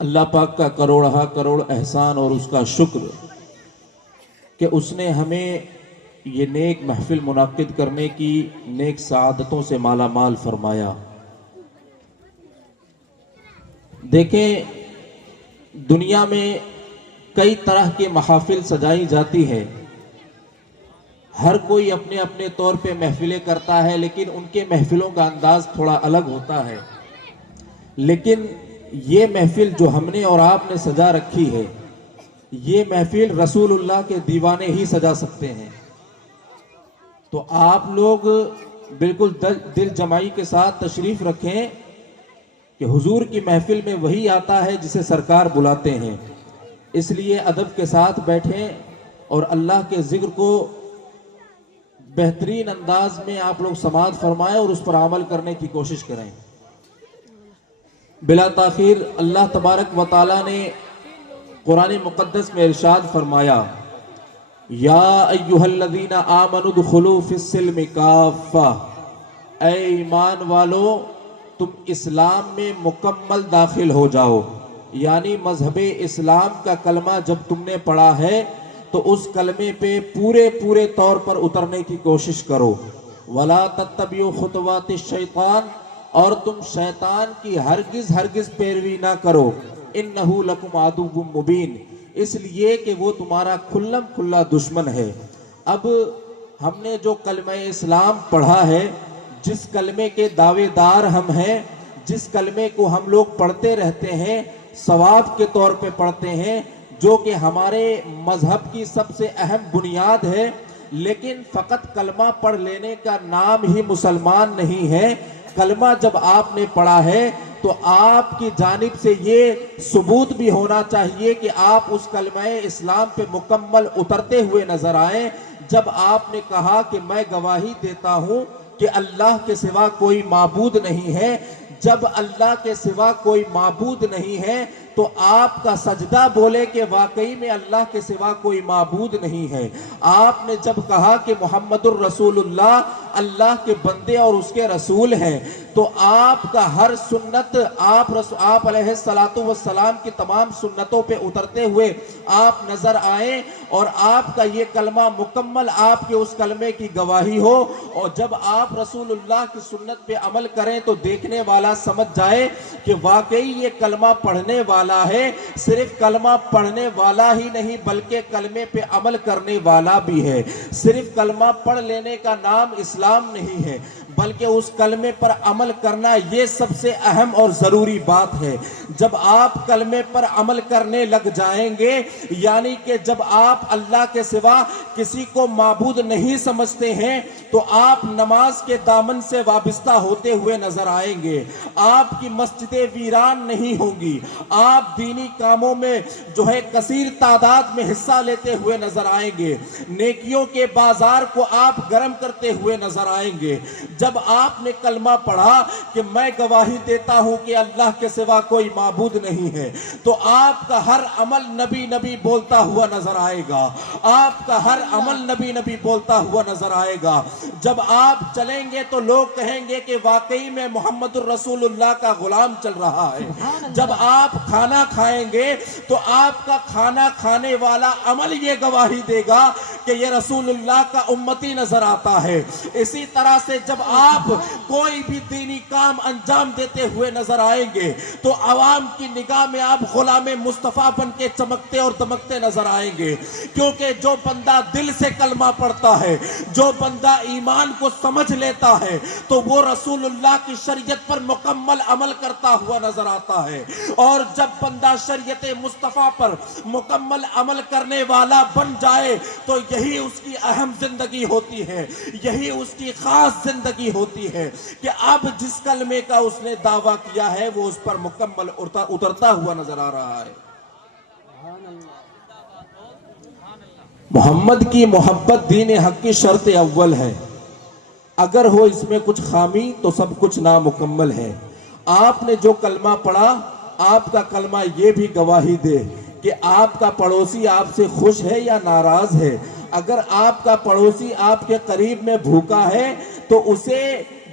اللہ پاک کا کروڑہ کروڑ احسان اور اس کا شکر کہ اس نے ہمیں یہ نیک محفل منعقد کرنے کی نیک سعادتوں سے مالا مال فرمایا۔ دیکھیں، دنیا میں کئی طرح کے محافل سجائی جاتی ہے، ہر کوئی اپنے اپنے طور پہ محفلیں کرتا ہے، لیکن ان کے محفلوں کا انداز تھوڑا الگ ہوتا ہے۔ لیکن یہ محفل جو ہم نے اور آپ نے سجا رکھی ہے، یہ محفل رسول اللہ کے دیوانے ہی سجا سکتے ہیں۔ تو آپ لوگ بالکل دل جمعی کے ساتھ تشریف رکھیں کہ حضور کی محفل میں وہی آتا ہے جسے سرکار بلاتے ہیں، اس لیے ادب کے ساتھ بیٹھیں اور اللہ کے ذکر کو بہترین انداز میں آپ لوگ سماعت فرمائیں اور اس پر عمل کرنے کی کوشش کریں۔ بلا تاخیر اللہ تبارک و تعالی نے قرآن مقدس میں ارشاد فرمایا، یا ایہا الذین آمنوا ادخلوا فی السلم کافہ، اے ایمان والو تم اسلام میں مکمل داخل ہو جاؤ۔ یعنی مذہب اسلام کا کلمہ جب تم نے پڑھا ہے تو اس کلمے پہ پورے طور پر اترنے کی کوشش کرو۔ وَلَا تَتَّبِعُوا خُطُوَاتِ الشَّيْطَانِ، اور تم شیطان کی ہرگز پیروی نہ کرو۔ اِنَّهُ لَكُمْ عَدُوٌّ مُبِينٌ، اس لیے کہ وہ تمہارا کھلم کھلا دشمن ہے۔ اب ہم نے جو کلمہ اسلام پڑھا ہے، جس کلمے کے دعوے دار ہم ہیں، جس کلمے کو ہم لوگ پڑھتے رہتے ہیں، ثواب کے طور پہ پڑھتے ہیں، جو کہ ہمارے مذہب کی سب سے اہم بنیاد ہے، لیکن فقط کلمہ پڑھ لینے کا نام ہی مسلمان نہیں ہے۔ کلمہ جب آپ نے پڑھا ہے تو آپ کی جانب سے یہ ثبوت بھی ہونا چاہیے کہ آپ اس کلمہ اسلام پہ مکمل اترتے ہوئے نظر آئیں۔ جب آپ نے کہا کہ میں گواہی دیتا ہوں کہ اللہ کے سوا کوئی معبود نہیں ہے، جب اللہ کے سوا کوئی معبود نہیں ہے تو آپ کا سجدہ بولے کہ واقعی میں اللہ کے سوا کوئی معبود نہیں ہے۔ آپ نے جب کہا کہ محمد الرسول اللہ اللہ کے بندے اور اس کے رسول ہیں، تو آپ کا ہر سنت آپ علیہ السلام کی تمام سنتوں پہ اترتے ہوئے آپ نظر آئیں، اور آپ کا یہ کلمہ مکمل آپ کے اس کلمے کی گواہی ہو۔ اور جب آپ رسول اللہ کی سنت پہ عمل کریں تو دیکھنے والا سمجھ جائے کہ واقعی یہ کلمہ پڑھنے والا ہے، صرف کلمہ پڑھنے والا ہی نہیں بلکہ کلمے پہ عمل کرنے والا بھی ہے۔ صرف کلمہ پڑھ لینے کا نام اسلام نہیں ہے، بلکہ اس کلمے پر عمل کرنا یہ سب سے اہم اور ضروری بات ہے۔ جب آپ کلمے پر عمل کرنے لگ جائیں گے، یعنی کہ جب آپ اللہ کے سوا کسی کو معبود نہیں سمجھتے ہیں، تو آپ نماز کے دامن سے وابستہ ہوتے ہوئے نظر آئیں گے۔ آپ کی مسجدیں ویران نہیں ہوں گی، آپ دینی کاموں میں جو ہے کثیر تعداد میں حصہ لیتے ہوئے نظر آئیں گے، نیکیوں کے بازار کو آپ گرم کرتے ہوئے نظر آئیں گے۔ جب آپ نے کلمہ پڑھا کہ میں گواہی دیتا ہوں کہ اللہ کے سوا کوئی معبود نہیں ہے، تو آپ کا ہر عمل نبی نبی بولتا ہوا نظر آئے گا، آپ کا ہر عمل نبی نبی بولتا ہوا نظر آئے گا۔ جب آپ چلیں گے تو لوگ کہیں گے کہ واقعی میں محمد الرسول اللہ کا غلام چل رہا ہے۔ جب آپ کھانا کھائیں گے تو آپ کا کھانا کھانے والا عمل یہ گواہی دے گا کہ یہ رسول اللہ کا امتی نظر آتا ہے۔ اسی طرح سے جب آپ کوئی بھی دینی کام انجام دیتے ہوئے نظر آئیں گے تو عوام کی نگاہ میں آپ غلام مصطفیٰ بن کے چمکتے اور دمکتے نظر آئیں گے، کیونکہ جو بندہ دل سے کلمہ پڑھتا ہے، جو بندہ ایمان کو سمجھ لیتا ہے، تو وہ رسول اللہ کی شریعت پر مکمل عمل کرتا ہوا نظر آتا ہے۔ اور جب بندہ شریعت مصطفیٰ پر مکمل عمل کرنے والا بن جائے تو یہی اس کی اہم زندگی ہوتی ہے، یہی اس کی خاص زندگی ہوتی ہے کہ اب جس کلمے کا اس نے دعویٰ کیا ہے وہ اس پر مکمل اترتا ہوا نظر آ رہا ہے۔ محمد کی محبت دین حق کی شرط اول ہے، اگر ہو اس میں کچھ خامی تو سب کچھ نامکمل ہے۔ آپ نے جو کلمہ پڑھا، آپ کا کلمہ یہ بھی گواہی دے کہ آپ کا پڑوسی آپ سے خوش ہے یا ناراض ہے۔ اگر آپ کا پڑوسی آپ کے قریب میں بھوکا ہے تو اسے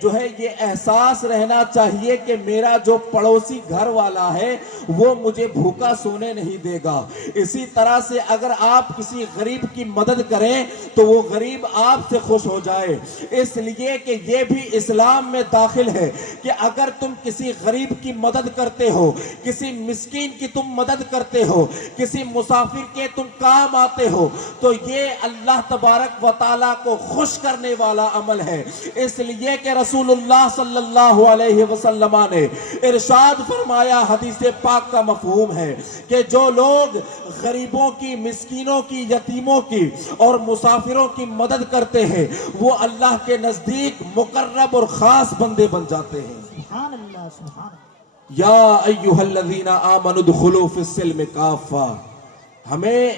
جو ہے یہ احساس رہنا چاہیے کہ میرا جو پڑوسی گھر والا ہے وہ مجھے بھوکا سونے نہیں دے گا۔ اسی طرح سے اگر آپ کسی غریب کی مدد کریں تو وہ غریب آپ سے خوش ہو جائے، اس لیے کہ یہ بھی اسلام میں داخل ہے کہ اگر تم کسی غریب کی مدد کرتے ہو، کسی مسکین کی تم مدد کرتے ہو، کسی مسافر کے تم کام آتے ہو، تو یہ اللہ تبارک و تعالیٰ کو خوش کرنے والا عمل ہے۔ اس لیے کہ رسول اللہ صلی اللہ علیہ وسلم نے ارشاد فرمایا، حدیث پاک کا مفہوم ہے کہ جو لوگ غریبوں کی، مسکینوں کی، یتیموں کی اور مسافروں کی مدد کرتے ہیں وہ اللہ کے نزدیک مقرب اور خاص بندے بن جاتے ہیں۔ سبحان اللہ، سبحان اللہ۔ یا ایھا الذین آمنوا ادخلوا فی السلم کافہ، ہمیں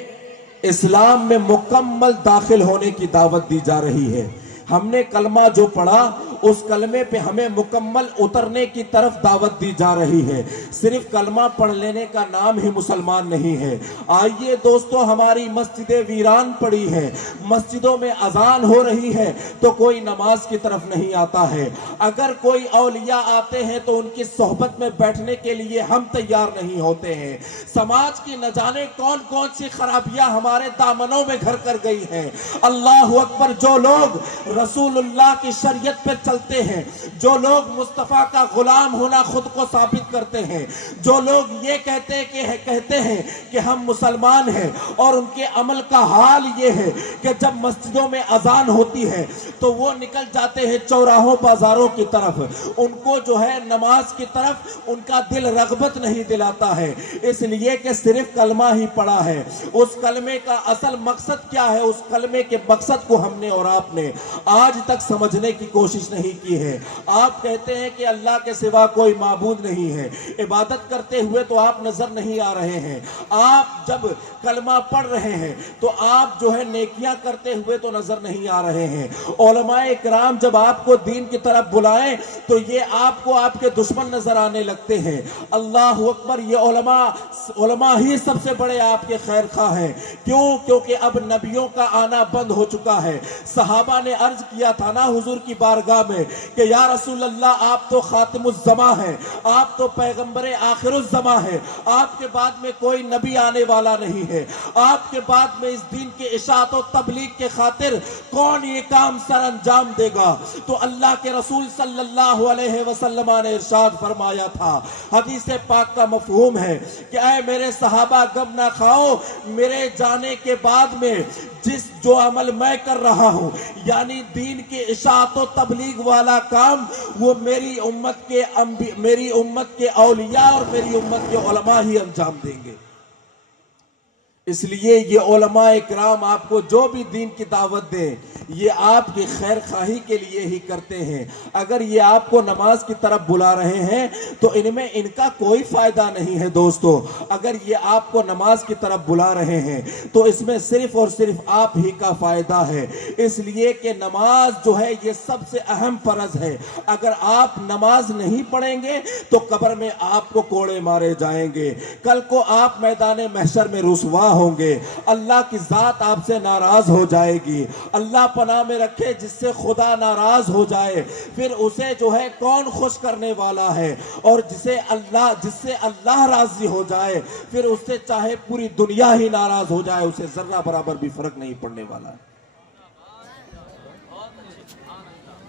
اسلام میں مکمل داخل ہونے کی دعوت دی جا رہی ہے۔ ہم نے کلمہ جو پڑھا اس کلمے پہ ہمیں مکمل اترنے کی طرف دعوت دی جا رہی ہے۔ صرف کلمہ پڑھ لینے کا نام ہی مسلمان نہیں ہے۔ آئیے دوستو، ہماری مسجدیں ویران پڑی ہیں، مسجدوں میں اذان ہو رہی ہے تو کوئی نماز کی طرف نہیں آتا ہے۔ اگر کوئی اولیاء آتے ہیں تو ان کی صحبت میں بیٹھنے کے لیے ہم تیار نہیں ہوتے ہیں۔ سماج کی نہ جانے کون کون سی خرابیاں ہمارے دامنوں میں گھر کر گئی ہیں۔ اللہ اکبر، جو لوگ رسول اللہ کی شریعت پہ چلتے ہیں، جو لوگ مصطفیٰ کا غلام ہونا خود کو ثابت کرتے ہیں، جو لوگ یہ کہتے ہیں کہ ہم مسلمان ہیں، اور ان کے عمل کا حال یہ ہے کہ جب مسجدوں میں اذان ہوتی ہے تو وہ نکل جاتے ہیں چوراہوں بازاروں کی طرف، ان کو جو ہے نماز کی طرف ان کا دل رغبت نہیں دلاتا ہے، اس لیے کہ صرف کلمہ ہی پڑھا ہے۔ اس کلمے کا اصل مقصد کیا ہے، اس کلمے کے مقصد کو ہم نے اور آپ نے آج تک سمجھنے کی کوشش نہیں کی ہے۔ آپ کہتے ہیں کہ اللہ کے سوا کوئی معبود نہیں ہے، عبادت کرتے ہوئے تو آپ نظر نہیں آ رہے ہیں، آپ جب کلمہ پڑھ رہے ہیں تو آپ جو ہے نیکیاں کرتے ہوئے تو نظر نہیں آ رہے ہیں۔ علماء اکرام جب آپ کو دین کی طرف بلائیں تو یہ آپ کو آپ کے دشمن نظر آنے لگتے ہیں۔ اللہ اکبر، یہ علماء ہی سب سے بڑے آپ کے خیر خواہ ہیں۔ کیوں؟ کیونکہ اب نبیوں کا آنا بند ہو چکا ہے۔ صحابہ نے عرض کیا تھا نا حضور کی بارگاہ میں کہ یا رسول اللہ، آپ تو خاتم الزماں ہیں، آپ تو پیغمبر آخر الزماں ہیں، آپ کے بعد میں کوئی نبی آنے والا نہیں ہے، آپ کے بعد میں اس دین کے اشاعت و تبلیغ کے خاطر کون یہ کام سر انجام دے گا؟ تو اللہ کے رسول صلی اللہ علیہ وسلم نے ارشاد فرمایا تھا، حدیث پاک کا مفہوم ہے کہ اے میرے صحابہ، غم نہ کھاؤ، میرے جانے کے بعد میں جو عمل میں کر رہا ہوں، یعنی دین کے اشاعت و تبلیغ والا کام، وہ میری امت کے اولیاء اور میری امت کے علماء ہی انجام دیں گے۔ اس لیے یہ علماء اکرام آپ کو جو بھی دین کی دعوت دیں یہ آپ کی خیر خواہی کے لیے ہی کرتے ہیں۔ اگر یہ آپ کو نماز کی طرف بلا رہے ہیں تو ان کا کوئی فائدہ نہیں ہے دوستو۔ اگر یہ آپ کو نماز کی طرف بلا رہے ہیں تو اس میں صرف اور صرف آپ ہی کا فائدہ ہے، اس لیے کہ نماز جو ہے یہ سب سے اہم فرض ہے۔ اگر آپ نماز نہیں پڑھیں گے تو قبر میں آپ کو کوڑے مارے جائیں گے، کل کو آپ میدان محشر میں رسوا ہوں گے، اللہ کی ذات آپ سے ناراض ہو جائے گی۔ اللہ پناہ میں رکھے، جس سے خدا ناراض ہو جائے پھر اسے جو ہے کون خوش کرنے والا ہے، اور جس سے اللہ راضی ہو جائے پھر اس سے چاہے پوری دنیا ہی ناراض ہو جائے اسے ذرہ برابر بھی فرق نہیں پڑنے والا ہے۔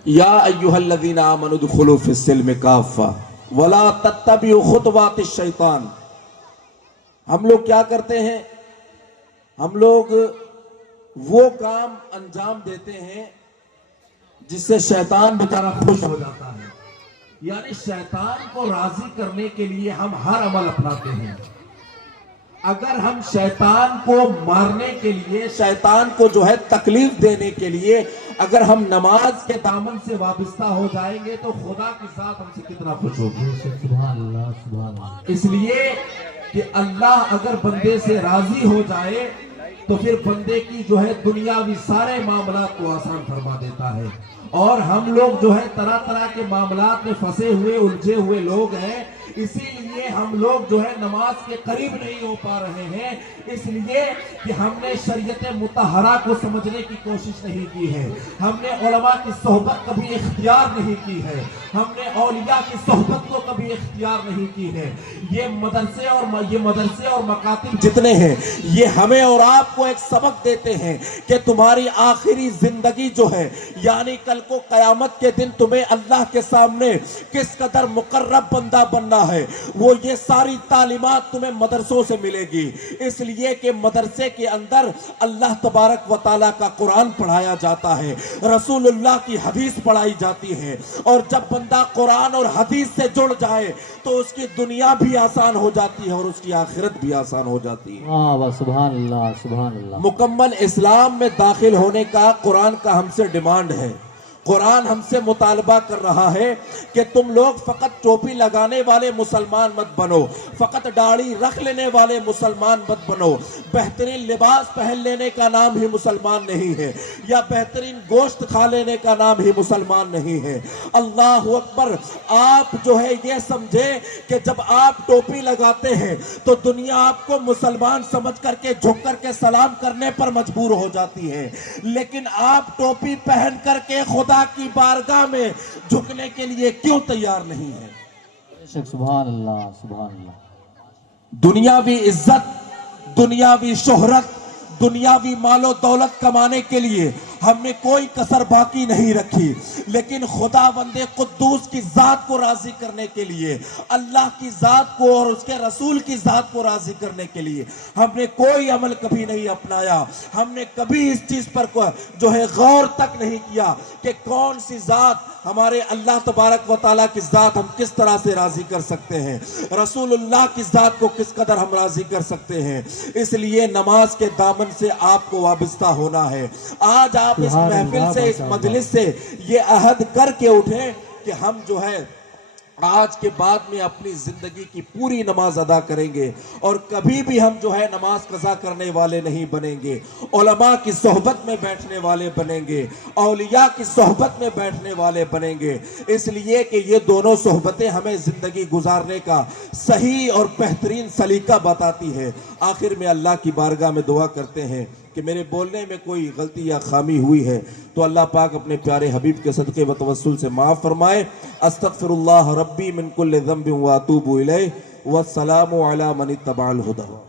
یا ایھا الذین آمنوا ادخلوا فی السلم کافہ ولا تتبعوا خطوات الشیطان۔ ہم لوگ کیا کرتے ہیں؟ ہم لوگ وہ کام انجام دیتے ہیں جس سے شیطان بیچارہ خوش ہو جاتا ہے، یعنی شیطان کو راضی کرنے کے لیے ہم ہر عمل اپناتے ہیں۔ اگر ہم شیطان کو مارنے کے لیے، شیطان کو جو ہے تکلیف دینے کے لیے اگر ہم نماز کے دامن سے وابستہ ہو جائیں گے تو خدا کی ذات ہم سے کتنا خوش ہوگی۔ سبحان اللہ، سبحان اللہ۔ اس لیے کہ اللہ اگر بندے سے راضی ہو جائے تو پھر بندے کی جو ہے دنیاوی سارے معاملات کو آسان فرما دیتا ہے۔ اور ہم لوگ جو ہے طرح طرح کے معاملات میں پھنسے ہوئے، الجھے ہوئے لوگ ہیں، اسی لیے ہم لوگ جو ہے نماز کے قریب نہیں ہو پا رہے ہیں، اس لیے کہ ہم نے شریعت مطہرہ کو سمجھنے کی کوشش نہیں کی ہے، ہم نے علماء کی صحبت کبھی اختیار نہیں کی ہے، ہم نے اولیاء کی صحبت کو کبھی اختیار نہیں کی ہے۔ یہ مدرسے اور مکاتب جتنے ہیں یہ ہمیں اور آپ کو ایک سبق دیتے ہیں کہ تمہاری آخری زندگی جو ہے، یعنی کل کو قیامت کے دن تمہیں اللہ کے سامنے کس قدر مقرب بندہ بننا ہے، وہ یہ ساری تعلیمات تمہیں مدرسوں سے ملے گی۔ اس لیے کہ مدرسے کے اندر اللہ تبارک و تعالیٰ کا قرآن پڑھایا جاتا ہے، رسول اللہ کی حدیث پڑھائی جاتی ہے، اور جب بندہ قرآن اور حدیث سے جڑ جائے تو اس کی دنیا بھی آسان ہو جاتی ہے اور اس کی آخرت بھی آسان ہو جاتی ہے۔ واہ واہ، سبحان اللہ سبحان اللہ۔ مکمل اسلام میں داخل ہونے کا قرآن کا ہم سے ڈیمانڈ ہے، قرآن ہم سے مطالبہ کر رہا ہے کہ تم لوگ فقط ٹوپی لگانے والے مسلمان مت بنو، فقط داڑھی رکھ لینے والے مسلمان مت بنو، بہترین لباس پہن لینے کا نام ہی مسلمان نہیں ہے، یا بہترین گوشت کھا لینے کا نام ہی مسلمان نہیں ہے۔ اللہ اکبر۔ آپ جو ہے یہ سمجھے کہ جب آپ ٹوپی لگاتے ہیں تو دنیا آپ کو مسلمان سمجھ کر کے جھک کر کے سلام کرنے پر مجبور ہو جاتی ہے، لیکن آپ ٹوپی پہن کر کے خدا کی بارگاہ میں جھکنے کے لیے کیوں تیار نہیں ہے؟ بے شک، سبحان اللہ سبحان اللہ۔ دنیاوی عزت، دنیاوی شہرت، دنیاوی مال و دولت کمانے کے لیے ہم نے کوئی کسر باقی نہیں رکھی، لیکن خدا بند قدوس کی ذات کو راضی کرنے کے لیے، اللہ کی ذات کو اور اس کے رسول کی ذات کو راضی کرنے کے لیے ہم نے کوئی عمل کبھی نہیں اپنایا۔ ہم نے کبھی اس چیز پر جو ہے غور تک نہیں کیا کہ کون سی ذات ہمارے اللہ تبارک و تعالیٰ کی ذات ہم کس طرح سے راضی کر سکتے ہیں، رسول اللہ کی ذات کو کس قدر ہم راضی کر سکتے ہیں۔ اس لیے نماز کے دامن سے آپ کو وابستہ ہونا ہے۔ آج آپ اس محفل سے، اس مجلس سے یہ عہد کر کے اٹھیں کہ ہم جو ہے آج کے بعد میں اپنی زندگی کی پوری نماز ادا کریں گے اور کبھی بھی ہم جو ہے نماز قضا کرنے والے نہیں بنیں گے، علماء کی صحبت میں بیٹھنے والے بنیں گے، اولیاء کی صحبت میں بیٹھنے والے بنیں گے، اس لیے کہ یہ دونوں صحبتیں ہمیں زندگی گزارنے کا صحیح اور بہترین سلیقہ بتاتی ہے۔ آخر میں اللہ کی بارگاہ میں دعا کرتے ہیں کہ میرے بولنے میں کوئی غلطی یا خامی ہوئی ہے تو اللہ پاک اپنے پیارے حبیب کے صدقے و توسل سے معاف فرمائے۔ استغفر اللہ ربی من کل ذنب واتوب الیہ، والسلام علی من اتبع الہدی۔